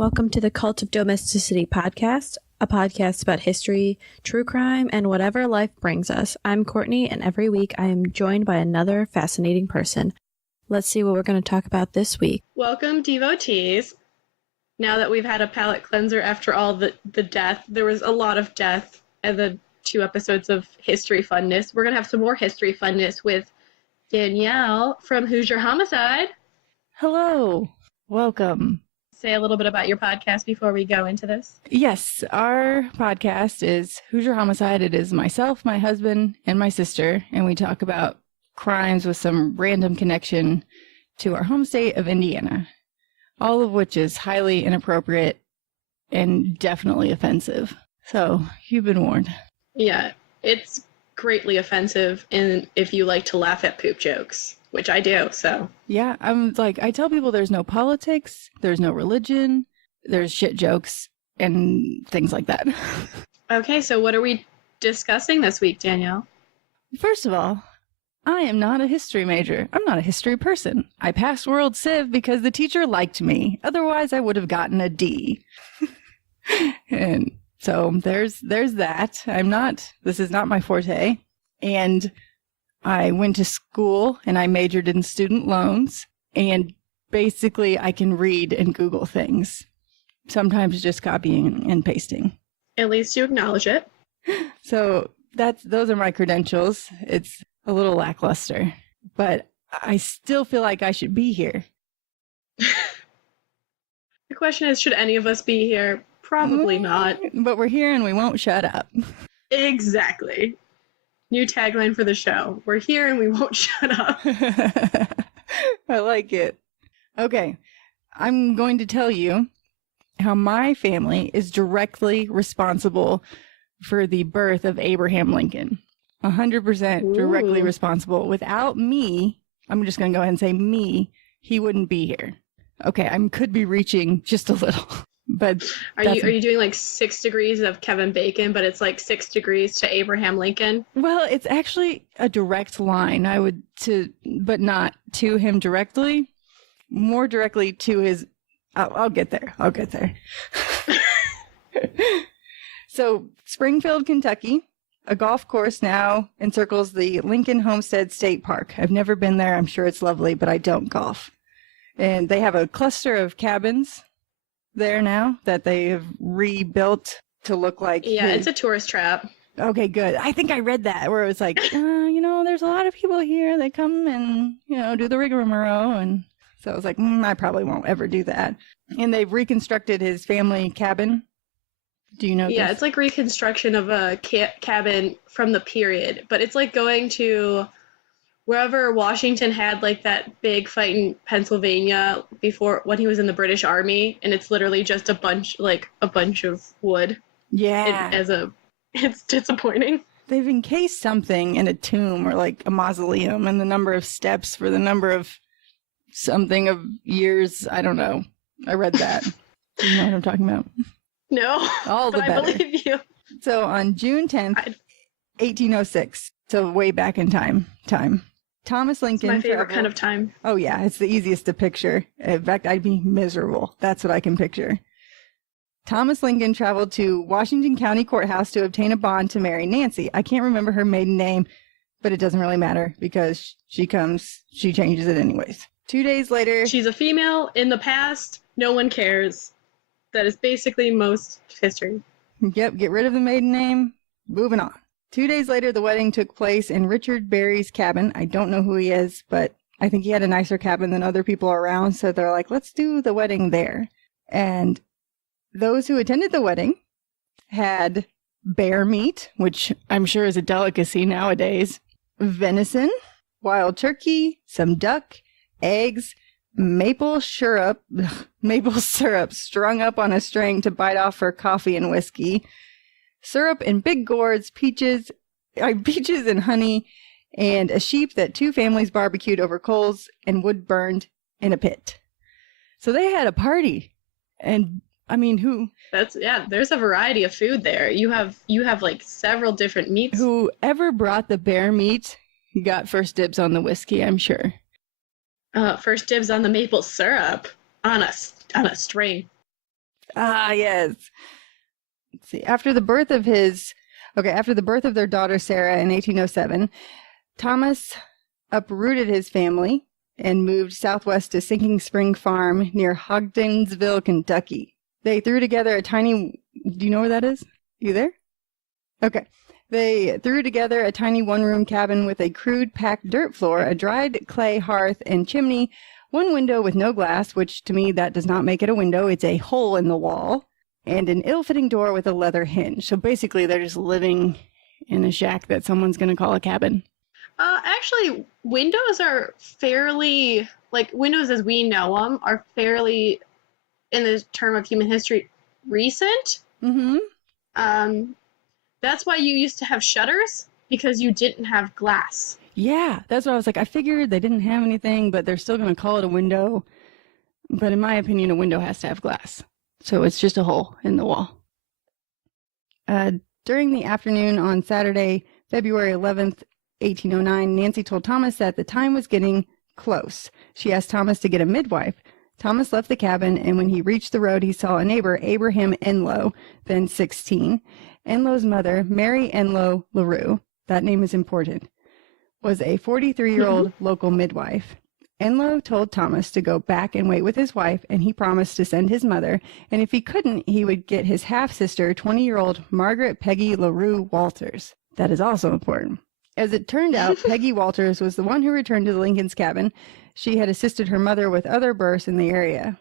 Welcome to the Cult of Domesticity podcast, a podcast about history, true crime, and whatever life brings us. I'm Courtney, and every week I am joined by another fascinating person. Let's see what we're going to talk about this week. Welcome, devotees. Now that we've had a palate cleanser after all the death, there was a lot of death in the 2 episodes of history funness. We're going to have some more history funness with Danielle from Hoosier Homicide. Hello. Welcome. Say a little bit about your podcast before we go into this. Yes, our podcast is Hoosier Homicide. It is myself, my husband, and my sister, and we talk about crimes with some random connection to our home state of Indiana, all of which is highly inappropriate and definitely offensive. So, you've been warned. Yeah, it's greatly offensive if you like to laugh at poop jokes, which I do, so. Yeah, I tell people there's no politics, there's no religion, there's shit jokes, and things like that. Okay, so what are we discussing this week, Danielle? First of all, I am not a history major. I'm not a history person. I passed World Civ because the teacher liked me. Otherwise, I would have gotten a D. And so there's that. This is not my forte. And I went to school and I majored in student loans. And basically, I can read and Google things. Sometimes just copying and pasting. At least you acknowledge it. So those are my credentials. It's a little lackluster, but I still feel like I should be here. The question is, should any of us be here? Probably not. But we're here and we won't shut up. Exactly. New tagline for the show. We're here and we won't shut up. I like it. Okay. I'm going to tell you how my family is directly responsible for the birth of Abraham Lincoln. 100% directly responsible. Without me, I'm just going to go ahead and say me, he wouldn't be here. Okay, I could be reaching just a little. But are you doing like 6 degrees of Kevin Bacon, but it's like 6 degrees to Abraham Lincoln? Well, it's actually a direct line, but not to him directly, more directly to his. I'll get there. So, Springfield, Kentucky, a golf course now encircles the Lincoln Homestead State Park. I've never been there. I'm sure it's lovely, but I don't golf. And they have a cluster of cabins there now that they have rebuilt to look like. Yeah, it's a tourist trap. Okay, good. I think I read that where it was like, there's a lot of people here. They come and, do the rigmarole. And so I was like, I probably won't ever do that. And they've reconstructed his family cabin. Do you know Yeah, this? It's like reconstruction of a cabin from the period. But it's like going to wherever Washington had like that big fight in Pennsylvania before when he was in the British Army, and it's literally just a bunch of wood. Yeah. It's disappointing. They've encased something in a tomb or like a mausoleum, and the number of steps for the number of something of years. I don't know. I read that. Do you know what I'm talking about? No, All the but better. I believe you. So on June 10th, 1806, so way back in time, Thomas Lincoln. It's my favorite kind of time. Oh yeah, it's the easiest to picture. In fact, I'd be miserable. That's what I can picture. Thomas Lincoln traveled to Washington County Courthouse to obtain a bond to marry Nancy. I can't remember her maiden name, but it doesn't really matter because she changes it anyways. 2 days later. She's a female in the past. No one cares. That is basically most history. Yep, get rid of the maiden name. Moving on. 2 days later, the wedding took place in Richard Berry's cabin. I don't know who he is, but I think he had a nicer cabin than other people around, so they're like, let's do the wedding there. And those who attended the wedding had bear meat, which I'm sure is a delicacy nowadays, venison, wild turkey, some duck, eggs, maple syrup strung up on a string to bite off for coffee and whiskey, syrup in big gourds, peaches and honey, and a sheep that 2 families barbecued over coals and wood burned in a pit. So they had a party. And I mean, there's a variety of food there. You have like several different meats. Whoever brought the bear meat got first dibs on the whiskey, I'm sure. First dibs on the maple syrup on a string. Ah, yes. Let's see. After the birth of their daughter Sarah in 1807, Thomas uprooted his family and moved southwest to Sinking Spring Farm near Ogdensville, Kentucky. They threw together a tiny... Do you know where that is? You there? Okay. They threw together a tiny one-room cabin with a crude packed dirt floor, a dried clay hearth and chimney, one window with no glass, which to me that does not make it a window, it's a hole in the wall, and an ill-fitting door with a leather hinge. So basically they're just living in a shack that someone's going to call a cabin. Actually, windows are fairly, like, windows as we know them are fairly, in the term of human history, recent. Mm-hmm. That's why you used to have shutters, because you didn't have glass. Yeah, that's what I was like. I figured they didn't have anything, but they're still going to call it a window. But in my opinion, a window has to have glass. So it's just a hole in the wall. During the afternoon on Saturday, February 11th, 1809, Nancy told Thomas that the time was getting close. She asked Thomas to get a midwife. Thomas left the cabin, and when he reached the road, he saw a neighbor, Abraham Enlow, then 16. Enlow's mother, Mary Enlow LaRue, that name is important, was a 43-year-old local midwife. Enlow told Thomas to go back and wait with his wife, and he promised to send his mother, and if he couldn't, he would get his half-sister, 20-year-old Margaret Peggy LaRue Walters. That is also important. As it turned out, Peggy Walters was the one who returned to the Lincolns' cabin. She had assisted her mother with other births in the area.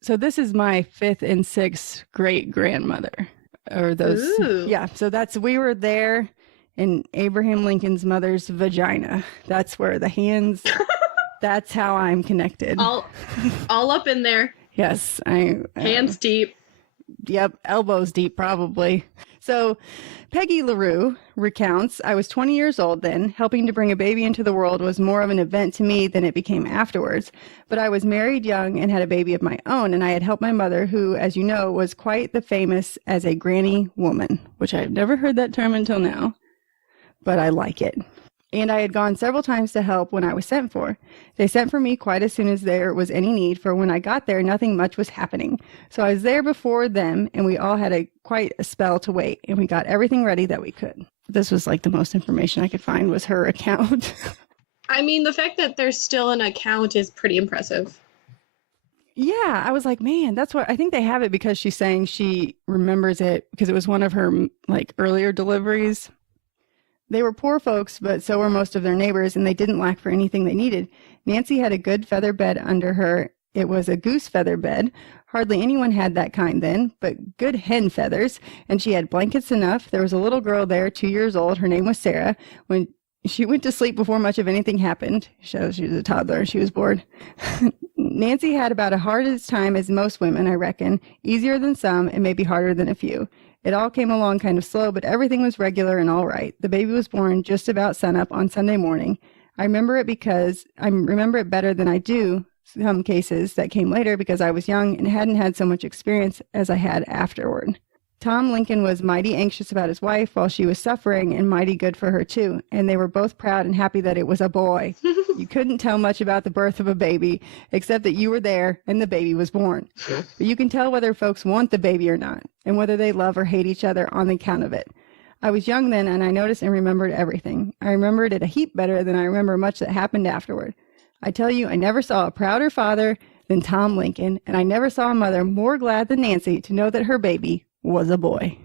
So this is my 5th and 6th great-grandmother. Or those. Ooh. Yeah, so we were there in Abraham Lincoln's mother's vagina. That's where the hands, that's how I'm connected. All up in there. Yes. Hands deep. Yep, elbows deep probably. So Peggy LaRue recounts, I was 20 years old then. Helping to bring a baby into the world was more of an event to me than it became afterwards. But I was married young and had a baby of my own, and I had helped my mother, who, as you know, was quite the famous as a granny woman, which I've never heard that term until now, but I like it. And I had gone several times to help when I was sent for. They sent for me quite as soon as there was any need, for when I got there, nothing much was happening. So I was there before them, and we all had quite a spell to wait, and we got everything ready that we could. This was like the most information I could find was her account. I mean, the fact that there's still an account is pretty impressive. Yeah, I was like, man, that's what I think they have it because she's saying she remembers it because it was one of her like earlier deliveries. They were poor folks, but so were most of their neighbors, and they didn't lack for anything they needed. Nancy had a good feather bed under her. It was a goose feather bed. Hardly anyone had that kind then, but good hen feathers, and she had blankets enough. There was a little girl there, 2 years old. Her name was Sarah. When she went to sleep before much of anything happened. So she was a toddler. She was bored. Nancy had about as hard a time as most women, I reckon. Easier than some, and maybe harder than a few. It all came along kind of slow, but everything was regular and all right. The baby was born just about sunup on Sunday morning. I remember it better than I do some cases that came later because I was young and hadn't had so much experience as I had afterward. Tom Lincoln was mighty anxious about his wife while she was suffering, and mighty good for her too, and they were both proud and happy that it was a boy. You couldn't tell much about the birth of a baby, except that you were there and the baby was born. But you can tell whether folks want the baby or not, and whether they love or hate each other on account of it. I was young then, and I noticed and remembered everything. I remembered it a heap better than I remember much that happened afterward. I tell you, I never saw a prouder father than Tom Lincoln, and I never saw a mother more glad than Nancy to know that her baby was a boy.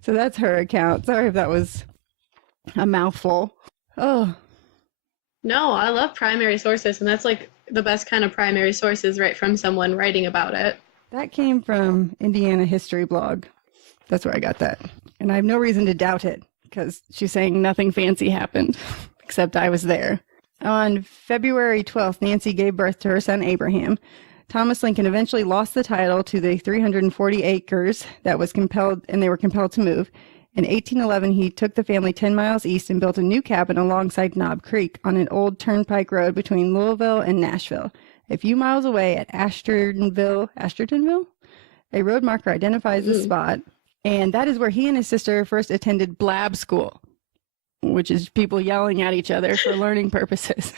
So that's her account. Sorry if that was a mouthful. Oh. No, I love primary sources, and that's like the best kind of primary sources, right from someone writing about it. That came from Indiana History Blog. That's where I got that. And I have no reason to doubt it, because she's saying nothing fancy happened, except I was there. On February 12th, Nancy gave birth to her son Abraham. Thomas Lincoln eventually lost the title to the 340 acres that was compelled, and they were compelled to move. In 1811, he took the family 10 miles east and built a new cabin alongside Knob Creek on an old turnpike road between Louisville and Nashville. A few miles away at Ashtonville, a road marker identifies the spot, and that is where he and his sister first attended blab school, which is people yelling at each other for learning purposes.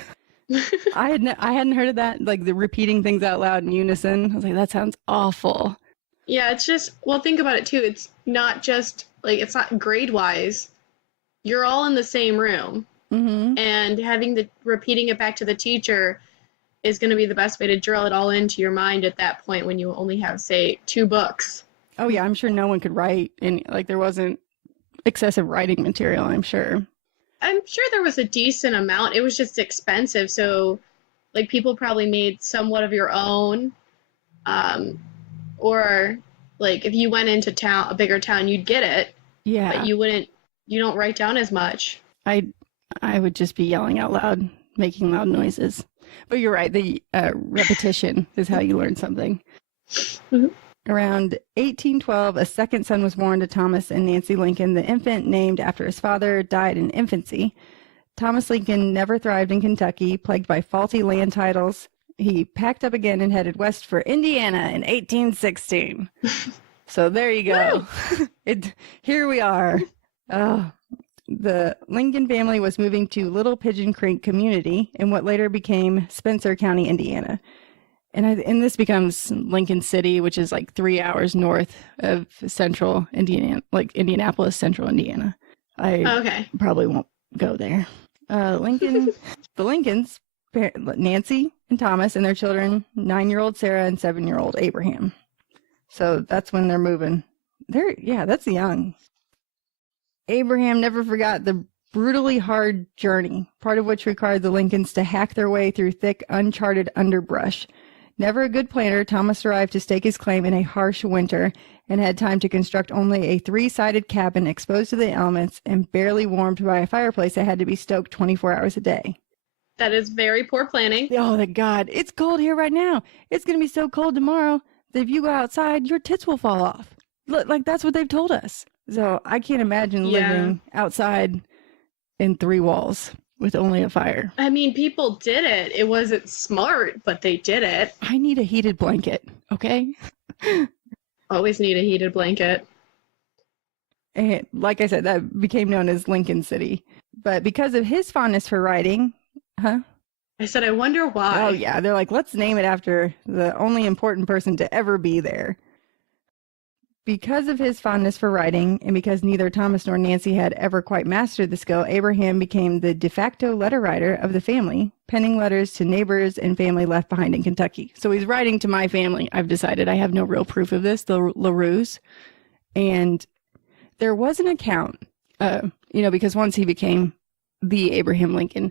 I hadn't heard of that, like the repeating things out loud in unison. I was like, that sounds awful. Yeah, it's just, well, think about it too. It's not just like, it's not grade wise. You're all in the same room, Mm-hmm. and repeating it back to the teacher is going to be the best way to drill it all into your mind at that point when you only have, say, 2 books. Oh yeah, I'm sure no one could write any, like there wasn't excessive writing material, I'm sure. I'm sure there was a decent amount. It was just expensive, so like people probably made somewhat of your own, or like if you went into town, a bigger town, you'd get it, Yeah. but you don't write down as much. I would just be yelling out loud, making loud noises. But you're right, the repetition is how you learn something. Mm-hmm. Around 1812, a second son was born to Thomas and Nancy Lincoln. The infant, named after his father, died in infancy. Thomas Lincoln never thrived in Kentucky, plagued by faulty land titles. He packed up again and headed west for Indiana in 1816. So there you go. Here we are. The Lincoln family was moving to Little Pigeon Creek Community in what later became Spencer County, Indiana. And this becomes Lincoln City, which is like 3 hours north of central Indiana, like Indianapolis, central Indiana. I probably won't go there. The Lincolns, Nancy and Thomas and their children, 9-year-old Sarah and 7-year-old Abraham. So that's when they're moving. That's young. Abraham never forgot the brutally hard journey, part of which required the Lincolns to hack their way through thick, uncharted underbrush. Never a good planner, Thomas arrived to stake his claim in a harsh winter and had time to construct only a 3-sided cabin exposed to the elements and barely warmed by a fireplace that had to be stoked 24 hours a day. That is very poor planning. Oh, my God. It's cold here right now. It's going to be so cold tomorrow that if you go outside, your tits will fall off. Look, like, that's what they've told us. So I can't imagine living outside in 3 walls with only a fire. I mean, people did it. It wasn't smart, but they did it. I need a heated blanket, okay? Always need a heated blanket. And like I said, that became known as Lincoln City. But because of his fondness for writing, I said, I wonder why. Oh, yeah. They're like, let's name it after the only important person to ever be there. Because of his fondness for writing, and because neither Thomas nor Nancy had ever quite mastered the skill, Abraham became the de facto letter writer of the family, penning letters to neighbors and family left behind in Kentucky. So he's writing to my family. I've decided I have no real proof of this, the LaRues. And there was an account, because once he became the Abraham Lincoln,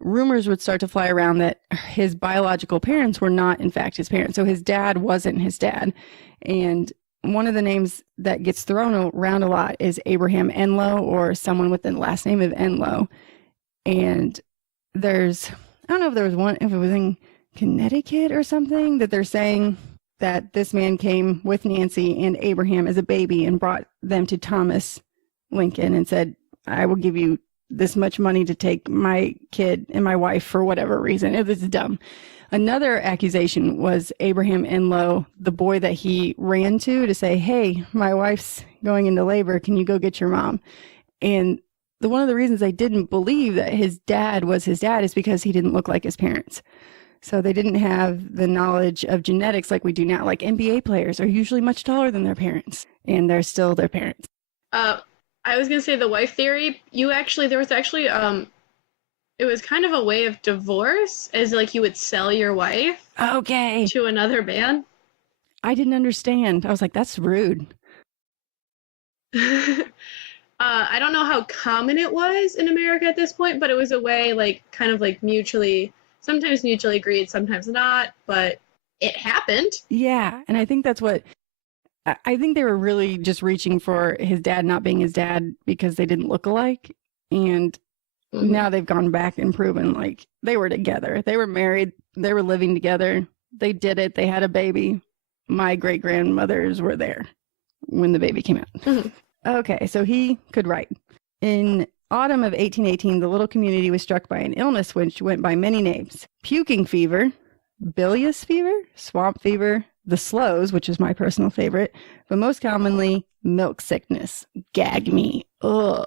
rumors would start to fly around that his biological parents were not, in fact, his parents. So his dad wasn't his dad. And one of the names that gets thrown around a lot is Abraham Enlow, or someone with the last name of Enlow. And I don't know if there was one, if it was in Connecticut or something, that they're saying that this man came with Nancy and Abraham as a baby and brought them to Thomas Lincoln and said, I will give you this much money to take my kid and my wife for whatever reason. It was dumb. Another accusation was Abraham Enlow, the boy that he ran to say, hey, my wife's going into labor. Can you go get your mom? And one of the reasons they didn't believe that his dad was his dad is because he didn't look like his parents. So they didn't have the knowledge of genetics like we do now. Like NBA players are usually much taller than their parents, and they're still their parents. I was going to say the wife theory. There was actually it was kind of a way of divorce, as like you would sell your wife to another man. I didn't understand. I was like, that's rude. I don't know how common it was in America at this point, but it was a way, like, kind of like sometimes mutually agreed, sometimes not, but it happened. Yeah, and I think that's what, I think they were really just reaching for his dad not being his dad because they didn't look alike, and now they've gone back and proven, like, they were together. They were married. They were living together. They did it. They had a baby. My great-grandmothers were there when the baby came out. Okay, so he could write. In autumn of 1818, the little community was struck by an illness which went by many names. Puking fever, bilious fever, swamp fever, the slows, which is my personal favorite, but most commonly, milk sickness. Gag me. Ugh.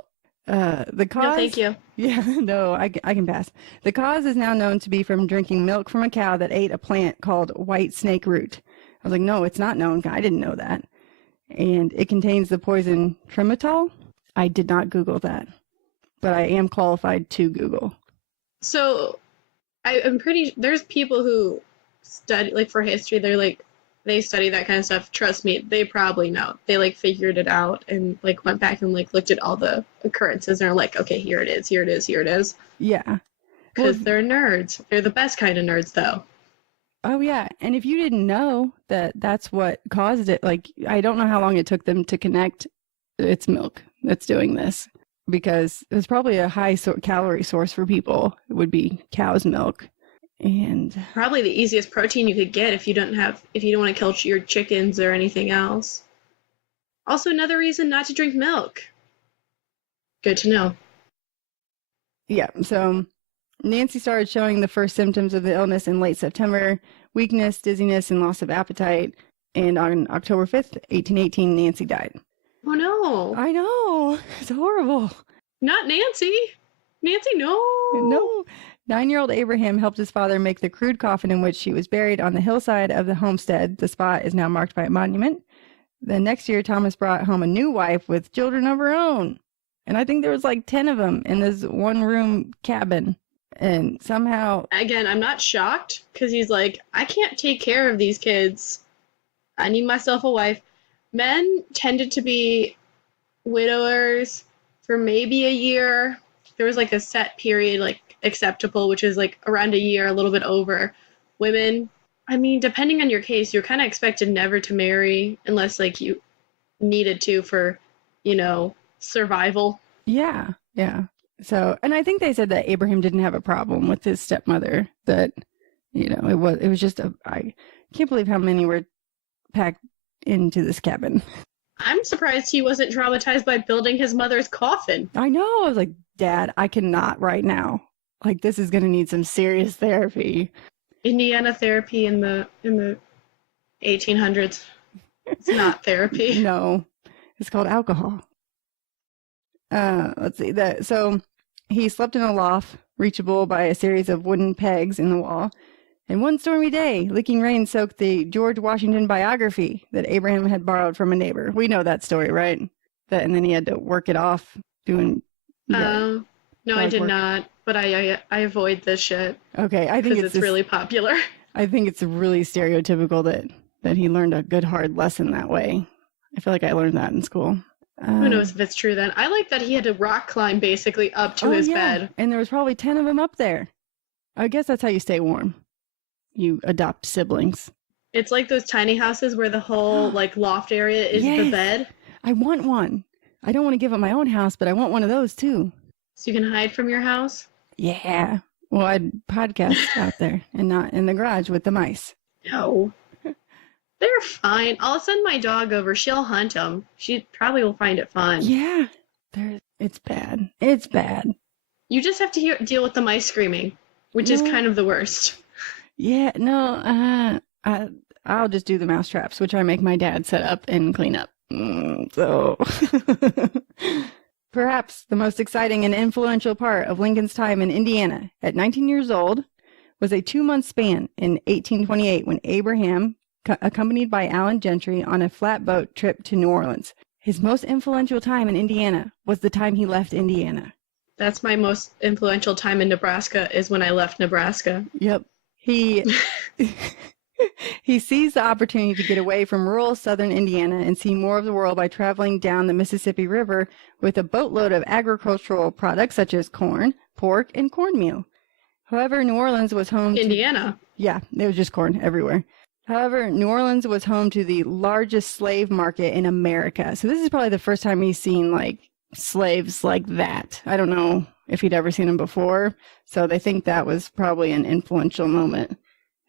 The cause, no, thank you. Yeah, no, I can pass. The cause is now known to be from drinking milk from a cow that ate a plant called white snake root. I was like, no, it's not known. I didn't know that. And it contains the poison trimetol. I did not Google that, but I am qualified to Google. So I'm pretty, there's people who study, like for history, they're like, they study that kind of stuff. Trust me, they probably know. They like figured it out and like went back and like looked at all the occurrences and are like, okay, here it is, here it is, here it is. Yeah. Because they're nerds. They're the best kind of nerds, though. Oh, yeah. And if you didn't know that that's what caused it, like, I don't know how long it took them to connect it's milk that's doing this, because it's probably a high calorie source for people. It would be cow's milk. And probably the easiest protein you could get if you don't want to kill your chickens or anything else. Also, another reason not to drink milk. Good to know. Yeah, so Nancy started showing the first symptoms of the illness in late September: weakness, dizziness, and loss of appetite. And on October 5th, 1818, Nancy died. Oh, no. I know. It's horrible. Not Nancy. Nancy, no. No. 9-year-old Abraham helped his father make the crude coffin in which she was buried on the hillside of the homestead. The spot is now marked by a monument. The next year, Thomas brought home a new wife with children of her own. And I think there was like 10 of them in this one-room cabin. And somehow... Again, I'm not shocked, because he's like, I can't take care of these kids. I need myself a wife. Men tended to be widowers for maybe a year. There was like a set period, like acceptable, which is like around a year, a little bit over. Women, I mean, depending on your case, you're kind of expected never to marry unless like you needed to for, you know, survival. Yeah, yeah. So, and I think they said that Abraham didn't have a problem with his stepmother, that, you know, it was just I can't believe how many were packed into this cabin. I'm surprised he wasn't traumatized by building his mother's coffin. I know. I was like, Dad, I cannot right now. Like, this is going to need some serious therapy. Indiana therapy in the 1800s. It's not therapy. No, it's called alcohol. Let's see that. So he slept in a loft reachable by a series of wooden pegs in the wall. And one stormy day, licking rain soaked the George Washington biography that Abraham had borrowed from a neighbor. We know that story, right? And then he had to work it off doing... No, I did not. But I avoid this shit. Okay, I think it's really popular. I think it's really stereotypical that he learned a good hard lesson that way. I feel like I learned that in school. Who knows if it's true then? I like that he had to rock climb basically up to his bed. And there was probably 10 of them up there. I guess that's how you stay warm. You adopt siblings. It's like those tiny houses where the whole like loft area is the bed. I want one. I don't want to give up my own house, but I want one of those too. So you can hide from your house? Yeah. Well, I'd podcast out there and not in the garage with the mice. No. They're fine. I'll send my dog over. She'll hunt them. She probably will find it fun. Yeah. It's bad. It's bad. You just have to deal with the mice screaming, which is kind of the worst. Yeah. No. I'll just do the mouse traps, which I make my dad set up and clean up. So... Perhaps the most exciting and influential part of Lincoln's time in Indiana at 19 years old was a 2-month span in 1828 when Abraham, accompanied by Allen Gentry on a flatboat trip to New Orleans. His most influential time in Indiana was the time he left Indiana. That's my most influential time in Nebraska, is when I left Nebraska. Yep. He seized the opportunity to get away from rural southern Indiana and see more of the world by traveling down the Mississippi River with a boatload of agricultural products such as corn, pork, and cornmeal. However, New Orleans was home to... Indiana? Yeah, there was just corn everywhere. However, New Orleans was home to the largest slave market in America. So this is probably the first time he's seen, like, slaves like that. I don't know if he'd ever seen them before. So they think that was probably an influential moment.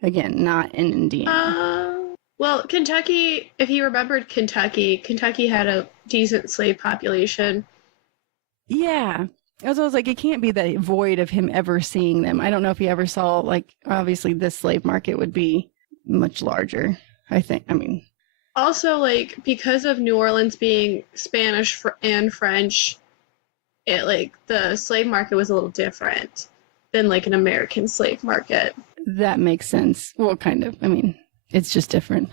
Again, not in Indiana. Well, Kentucky, if he remembered Kentucky had a decent slave population. Yeah. I was like, it can't be that void of him ever seeing them. I don't know if he ever saw, like, obviously this slave market would be much larger, I think. I mean. Also, like, because of New Orleans being Spanish and French, the slave market was a little different than, like, an American slave market. That makes sense. Well, kind of. I mean, it's just different.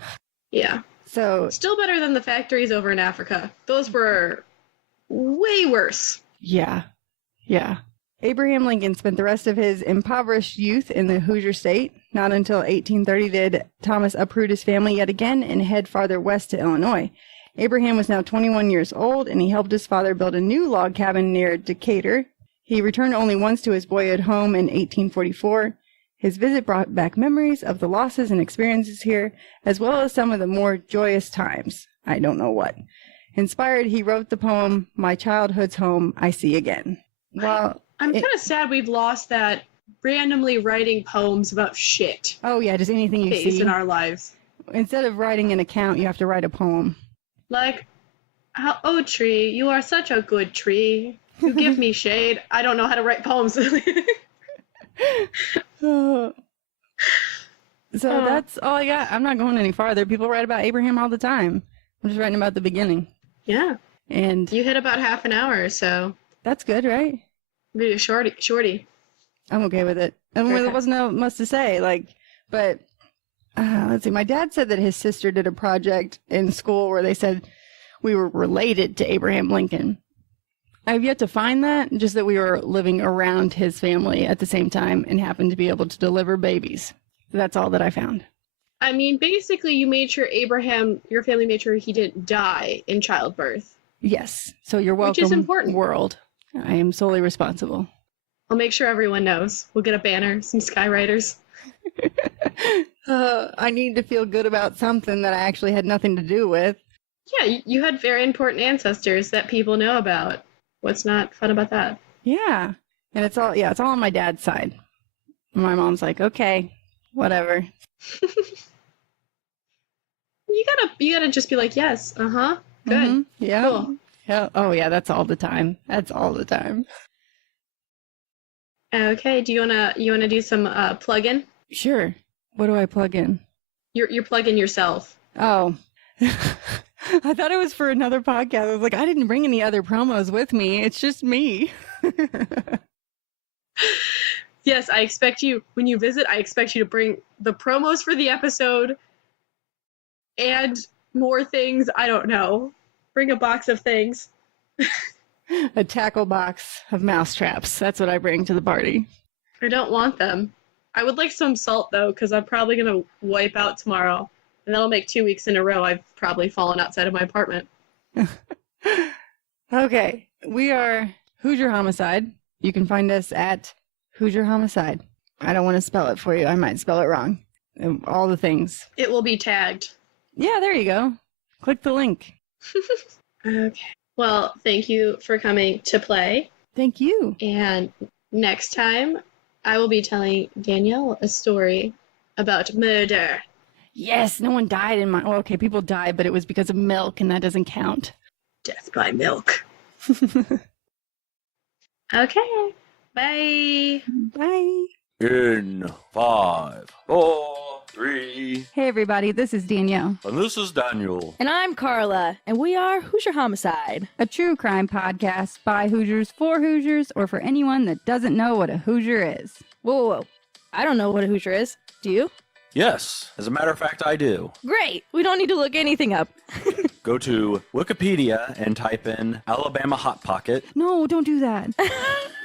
Yeah. So Still better than the factories over in Africa. Those were way worse. yeah. Abraham Lincoln spent the rest of his impoverished youth in the Hoosier state. Not until 1830 did Thomas uproot his family yet again and head farther west to Illinois. Abraham was now 21 years old, and he helped his father build a new log cabin near Decatur. He returned only once to his boyhood home in 1844. His visit brought back memories of the losses and experiences here, as well as some of the more joyous times. I don't know what. Inspired, he wrote the poem, My Childhood's Home I See Again. Well, I'm kind of sad we've lost that randomly writing poems about shit oh yeah, just anything you phase see. in our lives. Instead of writing an account, you have to write a poem. Like, oh tree, you are such a good tree. You give me shade. I don't know how to write poems. So that's all I got. I'm not going any farther. People write about Abraham all the time. I'm just writing about the beginning. Yeah. And You hit about half an hour, so that's good, right? maybe a shorty. I'm okay with it. I mean, Okay. there wasn't no much to say. But let's see. My dad said that his sister did a project in school where they said we were related to Abraham Lincoln. I've yet to find that, just that we were living around his family at the same time and happened to be able to deliver babies. That's all that I found. I mean, basically, you made sure your family made sure he didn't die in childbirth. Yes. So you're welcome, Which is important. world. I am solely responsible. I'll make sure everyone knows. We'll get a banner, some skywriters. I need to feel good about something that I actually had nothing to do with. Yeah, you had very important ancestors that people know about. What's not fun about that? Yeah. And it's all on my dad's side. My mom's like, okay, whatever. You gotta just be like, yes, good. Mhm, yeah. Cool. Yeah. Oh yeah, that's all the time. That's all the time. Okay, do you wanna do some plug-in? Sure. What do I plug in? You're plugging yourself. Oh. I thought it was for another podcast. I was like, I didn't bring any other promos with me. It's just me. Yes, I expect you, when you visit, I expect you to bring the promos for the episode and more things. I don't know. Bring a box of things. A tackle box of mousetraps. That's what I bring to the party. I don't want them. I would like some salt, though, because I'm probably going to wipe out tomorrow. And that'll make 2 weeks in a row I've probably fallen outside of my apartment. Okay. We are Hoosier Homicide. You can find us at Hoosier Homicide. I don't want to spell it for you. I might spell it wrong. All the things. It will be tagged. Yeah, there you go. Click the link. Okay. Well, thank you for coming to play. Thank you. And next time, I will be telling Danielle a story about murder. Yes, no one died in my... Well, okay, people died, but it was because of milk, and that doesn't count. Death by milk. Okay. Bye. Bye. In 5, 4, 3, Hey, everybody. This is Danielle, and this is Daniel. And I'm Carla, and we are Hoosier Homicide. a true crime podcast by Hoosiers for Hoosiers, or for anyone that doesn't know what a Hoosier is. Whoa. I don't know what a Hoosier is. Do you? Yes, as a matter of fact, I do. Great. We don't need to look anything up. Go to Wikipedia and type in Alabama Hot Pocket, No, don't do that.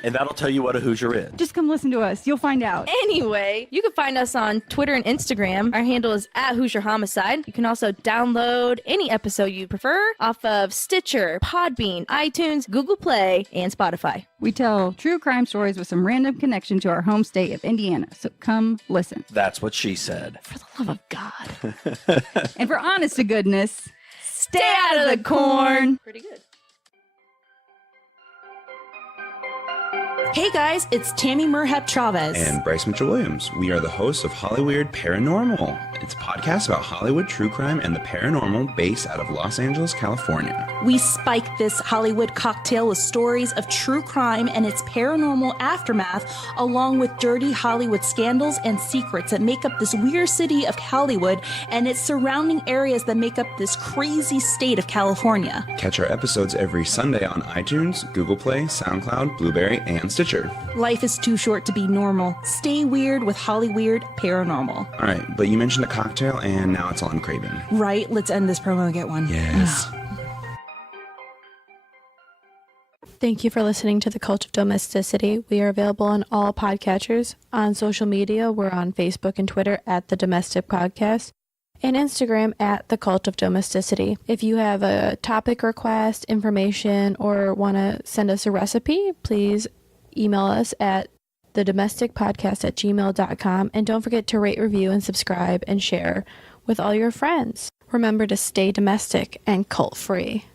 and that'll tell you what a Hoosier is. Just come listen to us. You'll find out. Anyway, you can find us on Twitter and Instagram. Our handle is @Hoosier Homicide. You can also download any episode you prefer off of Stitcher, Podbean, iTunes, Google Play, and Spotify. We tell true crime stories with some random connection to our home state of Indiana. So come listen. That's what she said. For the love of God. And for honest to goodness, Stay out of the corn. Pretty good. Hey guys, it's Tammy Merhep Chavez. And Bryce Mitchell-Williams. We are the hosts of Hollyweird Paranormal. It's a podcast about Hollywood true crime and the paranormal based out of Los Angeles, California. We spike this Hollywood cocktail with stories of true crime and its paranormal aftermath, along with dirty Hollywood scandals and secrets that make up this weird city of Hollywood and its surrounding areas that make up this crazy state of California. Catch our episodes every Sunday on iTunes, Google Play, SoundCloud, Blueberry, and Stitcher. Stitcher. Life is too short to be normal. Stay weird with Hollyweird Paranormal. All right, but you mentioned a cocktail, and now it's all I'm craving. Right, let's end this promo and get one. Yes. Thank you for listening to The Cult of Domesticity. We are available on all podcatchers. On social media, we're on Facebook and Twitter at The Domestic Podcast and Instagram at The Cult of Domesticity. If you have a topic request, information, or want to send us a recipe, please email us at thedomesticpodcast@gmail.com. And don't forget to rate, review, and subscribe and share with all your friends. Remember to stay domestic and cult-free.